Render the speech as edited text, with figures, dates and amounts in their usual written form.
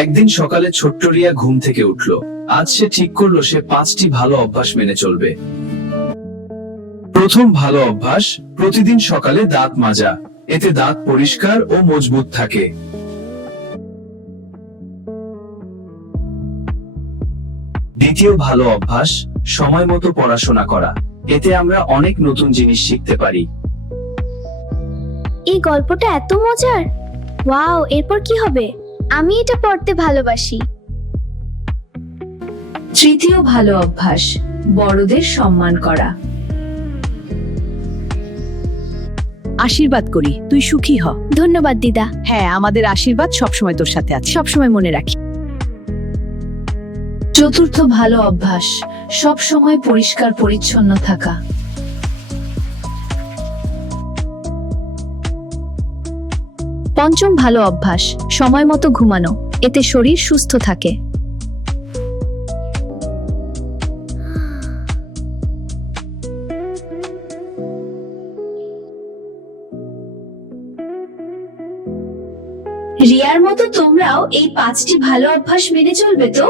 একদিন সকালে ছোট্ট রিয়া ঘুম থেকে উঠল। আজ সে ঠিক করলো সে 5টি ভালো অভ্যাস মেনে চলবে। প্রথম ভালো অভ্যাস, প্রতিদিন সকালে দাঁত মাজা। এতে দাঁত পরিষ্কার ও মজবুত থাকে। দ্বিতীয় ভালো অভ্যাস, সময় মতো পড়াশোনা করা। এতে আমরা অনেক নতুন জিনিস শিখতে পারি। এই গল্পটা এত মজার। ওয়াও, এরপর কি হবে? আমি এটা পড়তে ভালোবাসি। তৃতীয় ভালো অভ্যাস, বড়দের সম্মান করা। আশীর্বাদ করি, তুই সুখী হ। ধন্যবাদ দিদা। হ্যাঁ, আমাদের আশীর্বাদ সবসময় তোর সাথে আছে, সবসময় মনে রাখি। চতুর্থ ভালো অভ্যাস, সব সময় পরিষ্কার পরিচ্ছন্ন থাকা। পঞ্চম ভালো অভ্যাস, সময় মতো ঘুমানো। এতে শরীর সুস্থ থাকে। রিয়ার মতো তোমরাও এই 5টি ভালো অভ্যাস মেনে চলবে তো?